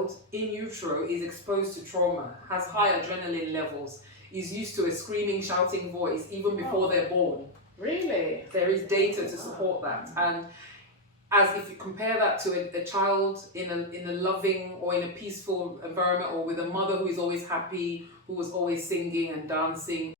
child in utero is exposed to trauma, has high adrenaline levels, is used to a screaming, shouting voice even before they're born. Really? There is data to support that. And as if you compare that to a child in a loving or in a peaceful environment, or with a mother who is always happy, who was always singing and dancing.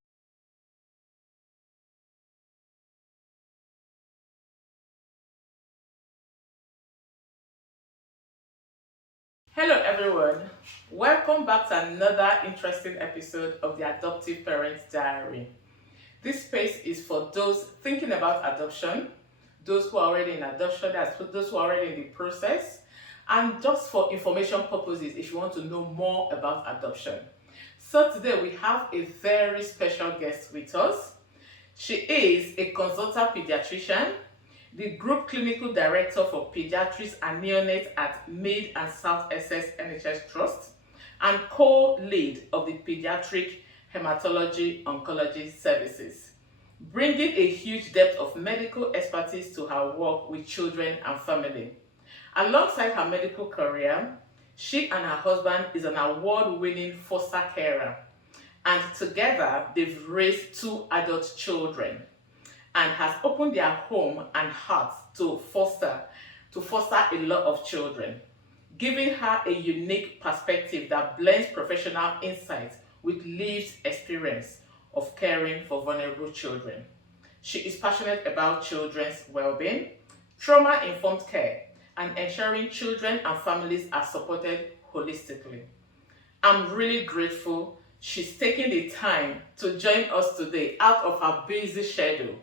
Hello everyone, welcome back to another interesting episode of the Adoptive Parents Diary. This space is for those thinking about adoption, those who are already in adoption, those who are already in the process, and just for information purposes if you want to know more about adoption. So today we have a very special guest with us. She is a consultant pediatrician, the Group Clinical Director for Pediatrics and Neonates at Mid and South Essex NHS Trust, and co-lead of the Pediatric Hematology Oncology Services, bringing a huge depth of medical expertise to her work with children and family. Alongside her medical career, she and her husband is an award-winning foster carer, and together they've raised 2 adult children and has opened their home and heart to foster a lot of children, giving her a unique perspective that blends professional insight with lived experience of caring for vulnerable children. She is passionate about children's well-being, trauma-informed care, and ensuring children and families are supported holistically. I'm really grateful she's taking the time to join us today out of her busy schedule.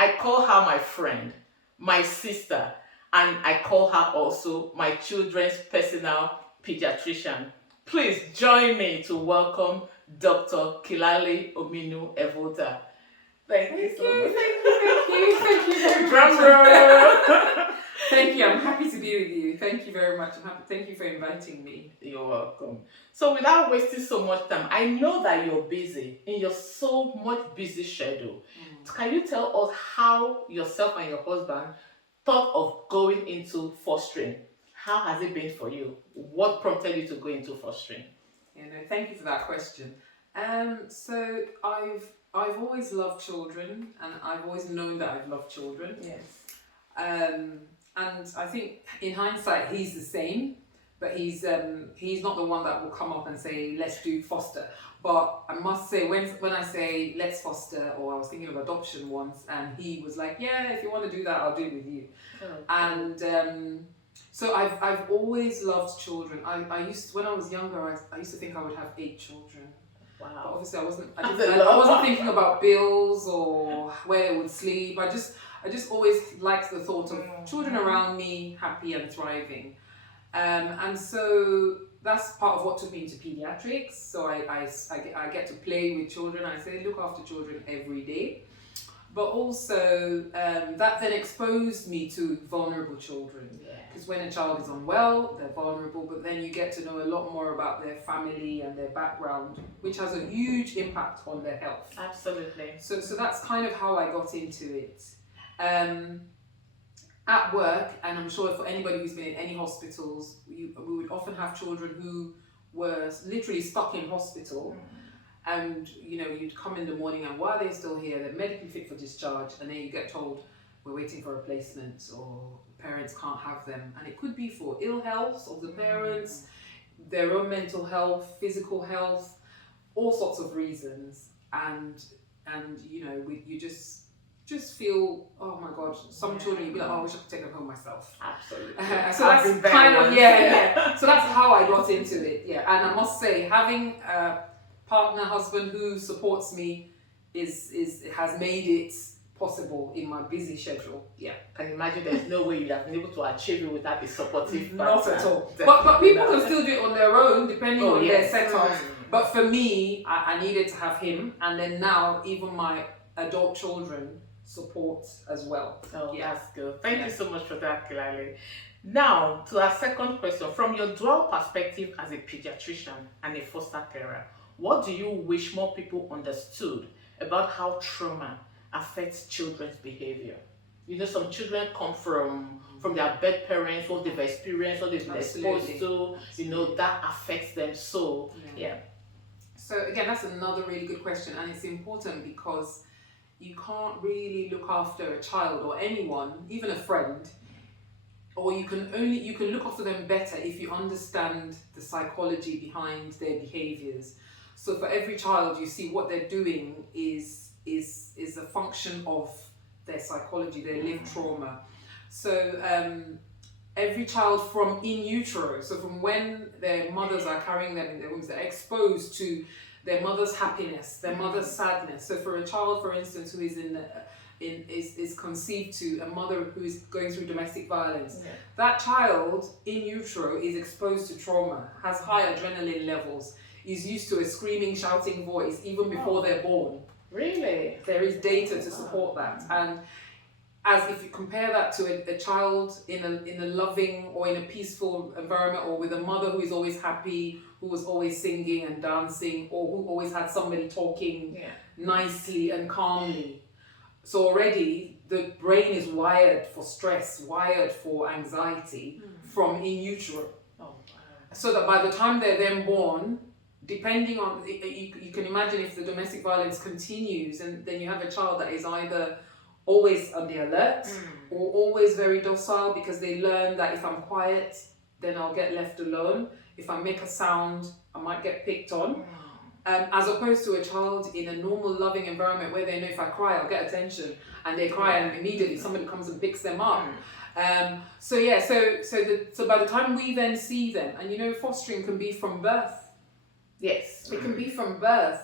I call her my friend, my sister, and I call her also my children's personal pediatrician. Please join me to welcome Dr. Kilale Ominu Evota. Thank you so much. Thank you very much. Drum roll. Thank you, I'm happy to be with you. Thank you very much. Thank you for inviting me. You're welcome. So without wasting so much time, I know that you're busy in your so much busy schedule. Can you tell us how yourself and your husband thought of going into fostering? How has it been for you? What prompted you to go into fostering? Thank you for that question. So I've always loved children, and I've always known that I've loved children. Yes. And I think in hindsight he's the same, but he's not the one that will come up and say let's do foster. But I must say, when I say let's foster, or I was thinking of adoption once, and he was like, yeah, if you want to do that, I'll do it with you. Okay. And so I've always loved children. When I was younger, I used to think I would have 8 children. Wow. But obviously I wasn't thinking about bills or where they would sleep. I just always liked the thought of children around me, happy and thriving. And so that's part of what took me into pediatrics. So I get to play with children. I look after children every day. But also that then exposed me to vulnerable children. Because when a child is unwell, they're vulnerable, but then you get to know a lot more about their family and their background, which has a huge impact on their health. Absolutely. So that's kind of how I got into it. At work, and I'm sure for anybody who's been in any hospitals, we would often have children who were literally stuck in hospital. And you'd come in the morning, and while they're still here, they're medically fit for discharge, and then you get told we're waiting for a placement, or parents can't have them. And it could be for ill health of the parents, their own mental health, physical health, all sorts of reasons. And you just feel, oh my God, some children you'd be like, oh, I wish I could take them home myself. Absolutely. So that's kind of, so that's how I got into it. Yeah, and I must say, having a partner, husband who supports me has made it possible in my busy schedule. Yeah. I can imagine there's no way you'd have been able to achieve it without a supportive partner. Not at all. But people can still do it on their own, depending on their setups. But for me, I needed to have him, and then now even my adult children support as well. Oh, that's good. Thank you so much for that, Kilale. Now, to our second question. From your dual perspective as a pediatrician and a foster carer, what do you wish more people understood about how trauma affects children's behavior? some children come from their birth parents, what they've experienced, what they've been exposed to, that affects them. So, yeah. So again, that's another really good question, and it's important because you can't really look after a child or anyone, even a friend, or you can look after them better if you understand the psychology behind their behaviors. So for every child, you see what they're doing is a function of their psychology, their lived trauma. So every child from in utero, so from when their mothers are carrying them in their wombs, they're exposed to their mother's happiness, their mother's sadness. So for a child, for instance, who is is conceived to a mother who is going through domestic violence, that child in utero is exposed to trauma, has high adrenaline levels, is used to a screaming, shouting voice even before they're born. Really? There is data to support that. And as if you compare that to a child in a loving or in a peaceful environment, or with a mother who is always happy, who was always singing and dancing, or who always had somebody talking nicely and calmly. So already the brain is wired for stress, wired for anxiety from in utero. So that by the time they're then born, depending on, you can imagine if the domestic violence continues, and then you have a child that is either always on the alert or always very docile, because they learn that if I'm quiet, then I'll get left alone. If I make a sound, I might get picked on. As opposed to a child in a normal, loving environment where they know if I cry, I'll get attention, and they cry and immediately somebody comes and picks them up. So by the time we then see them, and fostering can be from birth. Yes. It can be from birth,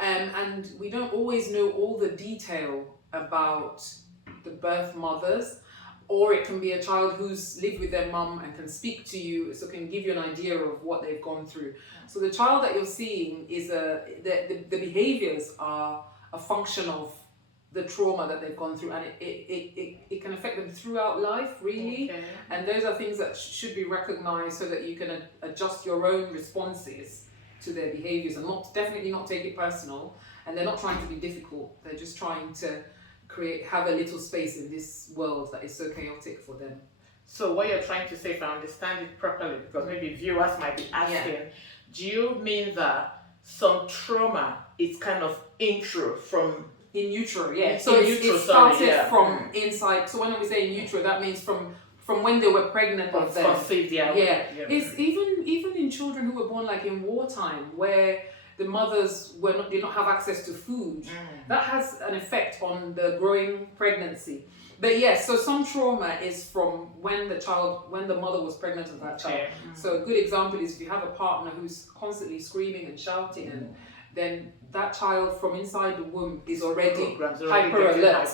and we don't always know all the detail about the birth mothers, or it can be a child who's lived with their mum and can speak to you, so can give you an idea of what they've gone through. So the child that you're seeing is the behaviors are a function of the trauma that they've gone through, and it can affect them throughout life, really. Okay. And those are things that should be recognized so that you can adjust your own responses to their behaviors, and definitely not take it personal. And they're not trying to be difficult, they're just trying to have a little space in this world that is so chaotic for them. So what you're trying to say, if I understand it properly, because maybe viewers might be asking, do you mean that some trauma is kind of intro from in utero? Yeah. So it started from inside. So when we say in utero, that means from when they were pregnant of them. Conceived, It's even in children who were born like in wartime, where the mothers did not have access to food. That has an effect on the growing pregnancy. But yes, so some trauma is from when the mother was pregnant of that child. So a good example is if you have a partner who's constantly screaming and shouting, and then that child from inside the womb is already hyper alert,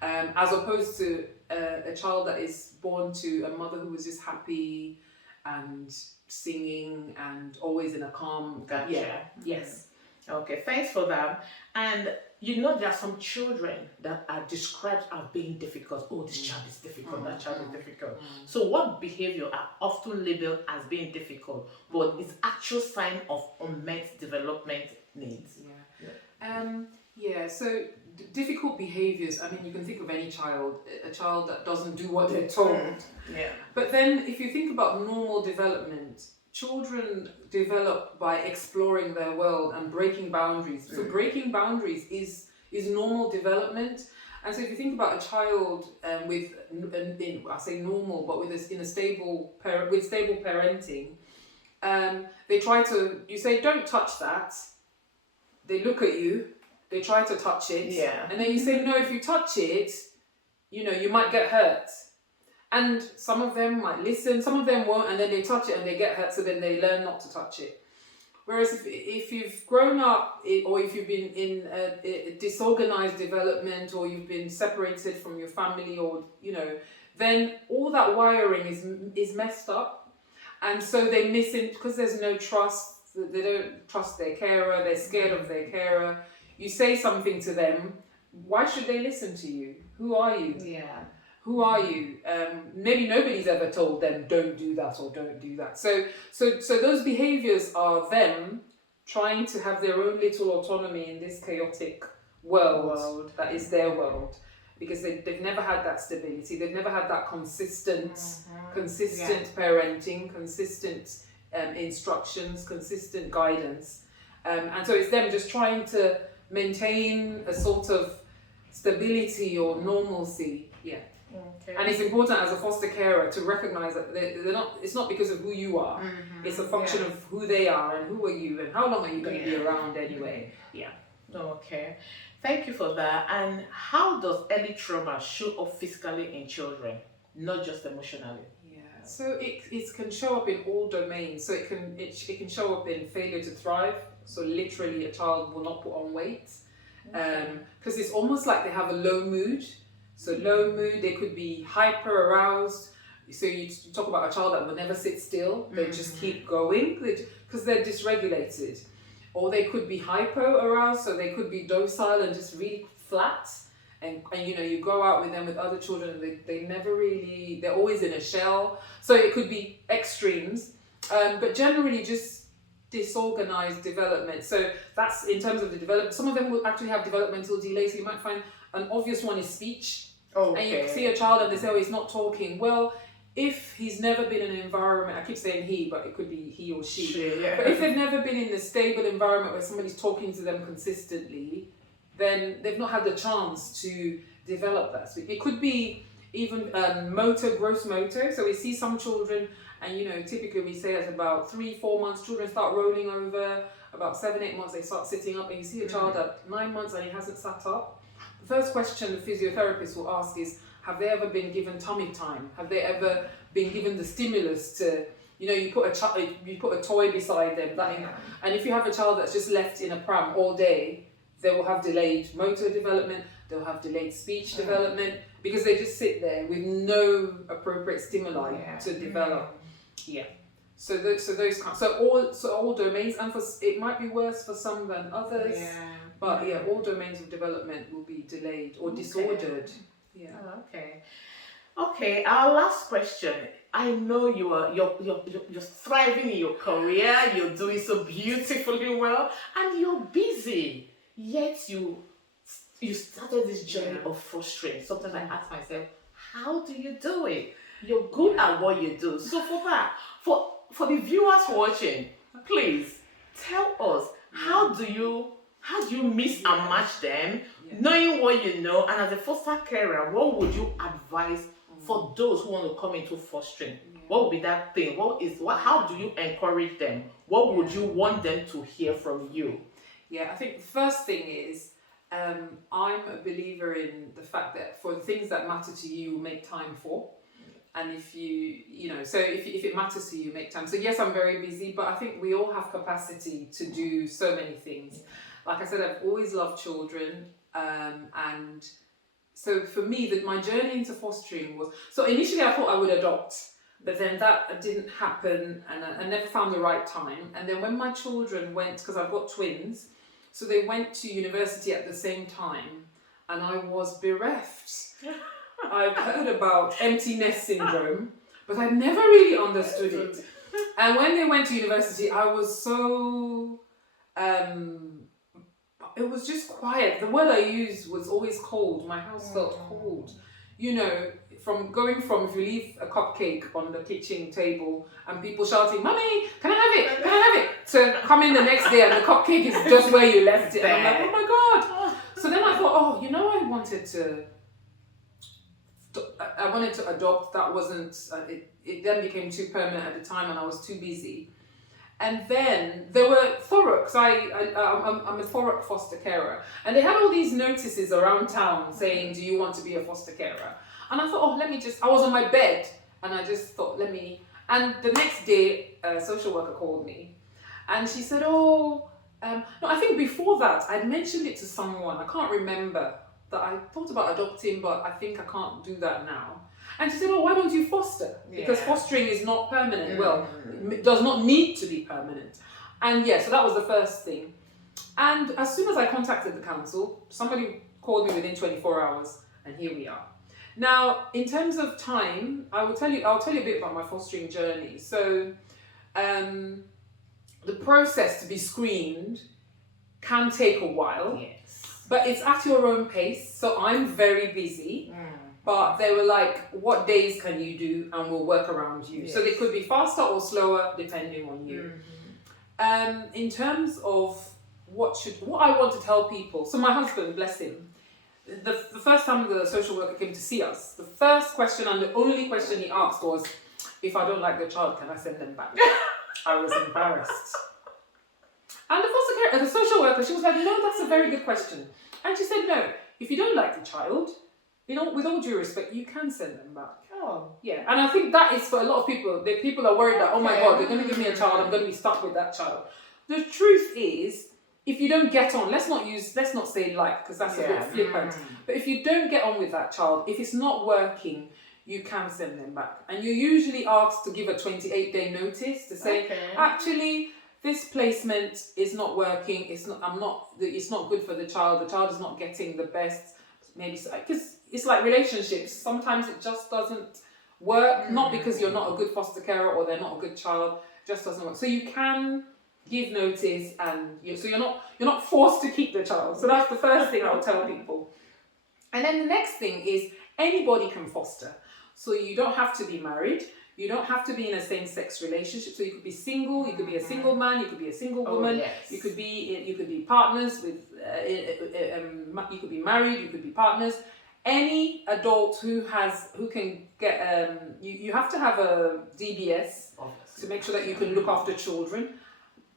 as opposed to a child that is born to a mother who was just happy and singing and always in a calm. Yes. Okay, thanks for that. And there are some children that are described as being difficult. Oh, this child is difficult, that child is difficult. So what behavior are often labeled as being difficult, but it's actual sign of unmet development needs? So difficult behaviors, I mean, you can think of any child, a child that doesn't do what they're told. But then if you think about normal development, children develop by exploring their world and breaking boundaries. So breaking boundaries is normal development. And so if you think about a child I say normal, but with stable parenting, you say, don't touch that. They look at you, they try to touch it, and then you say, no, if you touch it, you might get hurt. And some of them might listen, some of them won't, and then they touch it and they get hurt, so then they learn not to touch it. Whereas if you've grown up, or if you've been in a disorganized development, or you've been separated from your family, or then all that wiring is messed up, and so they miss it because there's no trust. They don't trust their carer. They're scared of their carer. You say something to them, why should they listen to you? Who are you? Who are you? Maybe nobody's ever told them don't do that or don't do that. So those behaviors are them trying to have their own little autonomy in this chaotic world that is their world. because they've never had that stability, they've never had that consistent Yeah. parenting, consistent instructions, consistent guidance. And so it's them just trying to maintain a sort of stability or normalcy. Yeah. Okay. And it's important as a foster carer to recognize that they're not, it's not because of who you are, it's a function of who they are and who are you and how long are you going to be around anyway. Yeah. Okay. Thank you for that. And how does early trauma show up physically in children, not just emotionally? Yeah. So it can show up in all domains. So it can show up in failure to thrive. So literally a child will not put on weight. Because it's almost like they have a low mood. So low mood, they could be hyper aroused. So you talk about a child that will never sit still. They just keep going because they're dysregulated. Or they could be hypo aroused, so they could be docile and just really flat. And you know, you go out with them with other children and they never really, they're always in a shell. So it could be extremes, but generally just disorganized development. So that's in terms of the development. Some of them will actually have developmental delays. So you might find an obvious one is speech. And you see a child and they say, oh, he's not talking. Well, if he's never been in an environment, I keep saying he, but it could be he or she. But if they've never been in a stable environment where somebody's talking to them consistently, then they've not had the chance to develop that. So it could be even gross motor. So we see some children, and you know, typically we say at about 3-4 months, children start rolling over. About 7-8 months, they start sitting up. And you see a child at 9 months and he hasn't sat up. The first question the physiotherapist will ask is, have they ever been given tummy time? Have they ever been given the stimulus to, you know, you put a toy beside them. And if you have a child that's just left in a pram all day, they will have delayed motor development, they'll have delayed speech development, because they just sit there with no appropriate stimuli to develop. So all domains, and it might be worse for some than others. But all domains of development will be delayed or disordered. Okay, our last question. I know you're thriving in your career, you're doing so beautifully well, and you're busy. Yet you started this journey of fostering. Sometimes I ask myself, how do you do it? You're good at what you do. So for that, for the viewers watching, please tell us, how do you mix and match them, knowing what you know, and as a foster carer, what would you advise for those who want to come into fostering? What would be that thing? How do you encourage them? What would you want them to hear from you? I think the first thing is, I'm a believer in the fact that for the things that matter to you, make time for. And if if it matters to you, make time. So yes, I'm very busy, but I think we all have capacity to do so many things. Like I said, I've always loved children, and so for me, my journey into fostering was, so initially I thought I would adopt, but then that didn't happen, and I never found the right time. And then when my children went, because I've got twins, so they went to university at the same time, and I was bereft. I've heard about empty nest syndrome, but I never really understood it. And when they went to university, I was so, it was just quiet. The word I used was always cold. My house felt cold. You know, if you leave a cupcake on the kitchen table and people shouting, "Mummy, can I have it? Can I have it?" to come in the next day and the cupcake is just where you left it. And I'm like, oh my God. So then I thought, I wanted to adopt. That wasn't, it then became too permanent at the time and I was too busy. And then there were Thoroks. I'm a Thorok foster carer. And they had all these notices around town saying, do you want to be a foster carer? And I thought, I was on my bed and I just thought, and the next day, a social worker called me and she said, no, I think before that, I'd mentioned it to someone. I can't remember that I thought about adopting, but I think I can't do that now. And she said, why don't you foster? Because fostering is not permanent. Well, it does not need to be permanent. And so that was the first thing. And as soon as I contacted the council, somebody called me within 24 hours, and here we are. Now, in terms of time, I'll tell you a bit about my fostering journey. So, the process to be screened can take a while. but it's at your own pace. So I'm very busy, but they were like, what days can you do, and we'll work around you. Yes. So they could be faster or slower depending on you. In terms of what I want to tell people, so my husband, bless him, the first time the social worker came to see us, the first question and the only question he asked was, if I don't like the child, can I send them back? I was embarrassed. And the social worker, she was like, no, that's a very good question. And she said, no, if you don't like the child, with all due respect, you can send them back. Oh. Yeah. And I think that is for a lot of people. People are worried that, oh my God, they're going to give me a child, I'm going to be stuck with that child. The truth is, if you don't get on, let's not say like, because that's a bit flippant. But if you don't get on with that child, if it's not working, you can send them back. And you're usually asked to give a 28-day notice to say, actually, this placement is not working. It's not good for the child. The child is not getting the best. Maybe because it's like relationships. Sometimes it just doesn't work. Not because you're not a good foster carer or they're not a good child. It just doesn't work. So you can give notice, and so you're not forced to keep the child. So that's the first thing I would tell people. And then the next thing is anybody can foster. So you don't have to be married. You don't have to be in a same-sex relationship. So you could be single. You could be a single man. You could be a single woman. Yes. You could be partners with. You could be married. You could be partners. Any adult who can get. You have to have a DBS to make sure that you can look after children.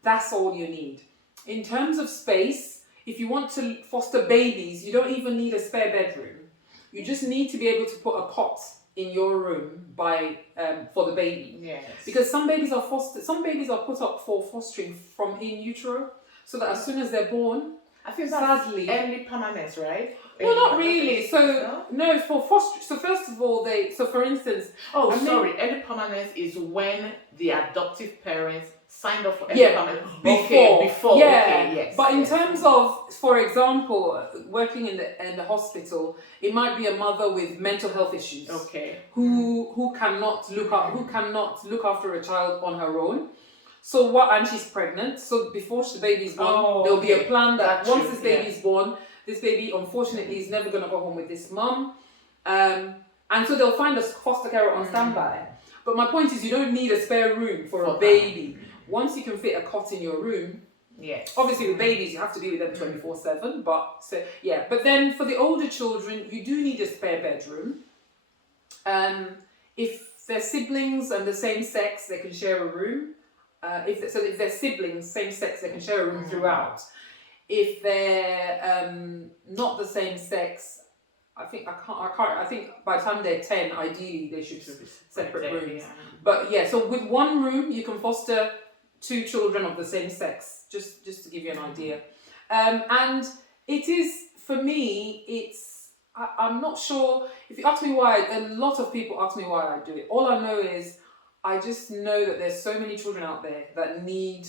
That's all you need. In terms of space, if you want to foster babies, you don't even need a spare bedroom. You just need to be able to put a cot in your room for the baby. Yes. Because some babies are put up for fostering from in utero, so that as soon as they're born, I think that's early permanence, right? Well, not really. So no, for foster. So first of all, for instance, early permanence is when the adoptive parents signed up for early permanence before. Yeah. Okay, yes. But in terms of, for example, working in the hospital, it might be a mother with mental health issues. Okay. Who cannot look after a child on her own. So and she's pregnant. So before the baby's born, there'll be a plan that once this baby's born, this baby unfortunately is never going to go home with this mum, and so they'll find a foster carer on standby. But my point is, you don't need a spare room for a baby. Once you can fit a cot in your room, obviously with babies you have to be with them 24/7. But then for the older children, you do need a spare bedroom. If they're siblings and the same sex, they can share a room. If they're siblings, same sex, they can share a room throughout. If they're not the same sex, I think by the time they're 10, ideally they should be separate rooms. Yeah. But so with one room you can foster 2 children of the same sex. Just to give you an idea. And it is, for me, I'm not sure. If you ask me why, a lot of people ask me why I do it. All I know is I just know that there's so many children out there that need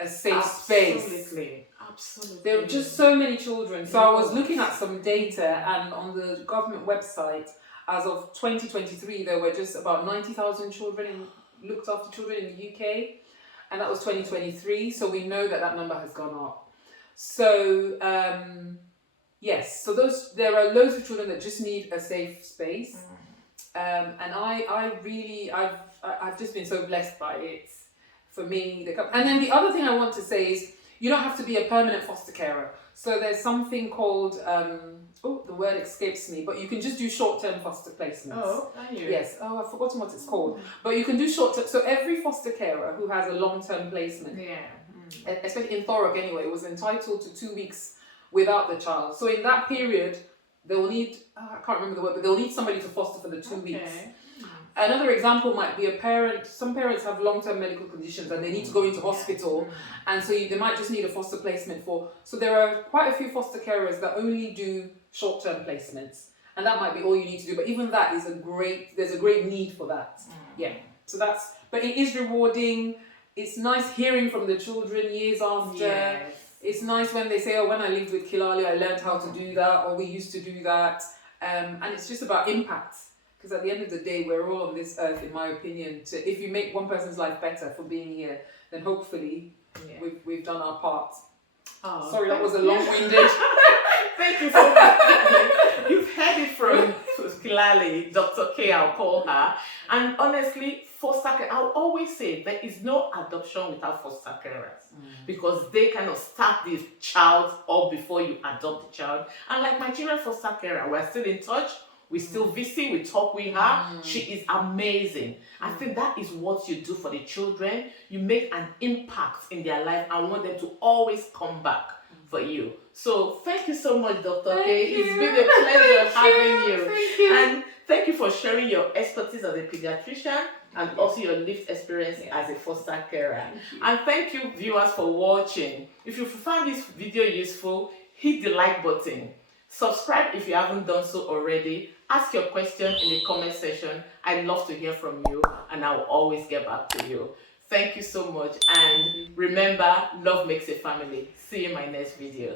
a safe space. Absolutely. There are just so many children. So I was looking at some data, and on the government website, as of 2023, there were just about 90,000 children looked after children in the UK, and that was 2023. So we know that number has gone up. So yes, so there are loads of children that just need a safe space, and I've just been so blessed by it. For me, and then the other thing I want to say is, you don't have to be a permanent foster carer. So there's something called, the word escapes me, but you can just do short-term foster placements. Oh, are you? Yes. Oh, I've forgotten what it's called. But you can do short-term. So every foster carer who has a long-term placement, especially in Thurrock anyway, was entitled to 2 weeks without the child. So in that period, they'll need, I can't remember the word, but they'll need somebody to foster for the 2 weeks. Another example might be a parent. Some parents have long-term medical conditions and they need to go into hospital, and so they might just need a foster placement for. So there are quite a few foster carers that only do short-term placements, and that might be all you need to do. But even that is there's a great need for that. So but it is rewarding. It's nice hearing from the children years after. Yes. It's nice when they say, when I lived with Kilali, I learned how to do that, or we used to do that, and it's just about impact. Because at the end of the day, we're all on this earth, in my opinion, if you make one person's life better for being here, then hopefully we've done our part. Sorry, that was a long-winded. Thank you so much. You've heard it from Kilali, Dr. K, I'll call her. And honestly, foster care, I'll always say there is no adoption without foster carers because they kind of start the child up before you adopt the child. And like my children foster carer, we're still in touch. We still visit, we talk with her. She is amazing. I think that is what you do for the children. You make an impact in their life and want them to always come back for you. So thank you so much, Dr. K. It's been a pleasure having you. Thank you. And thank you for sharing your expertise as a pediatrician and also your lived experience as a foster carer. And thank you, viewers, for watching. If you found this video useful, hit the like button. Subscribe if you haven't done so already. Ask your question in the comment section. I'd love to hear from you and I'll always get back to you. Thank you so much, and remember, love makes a family. See you in my next video.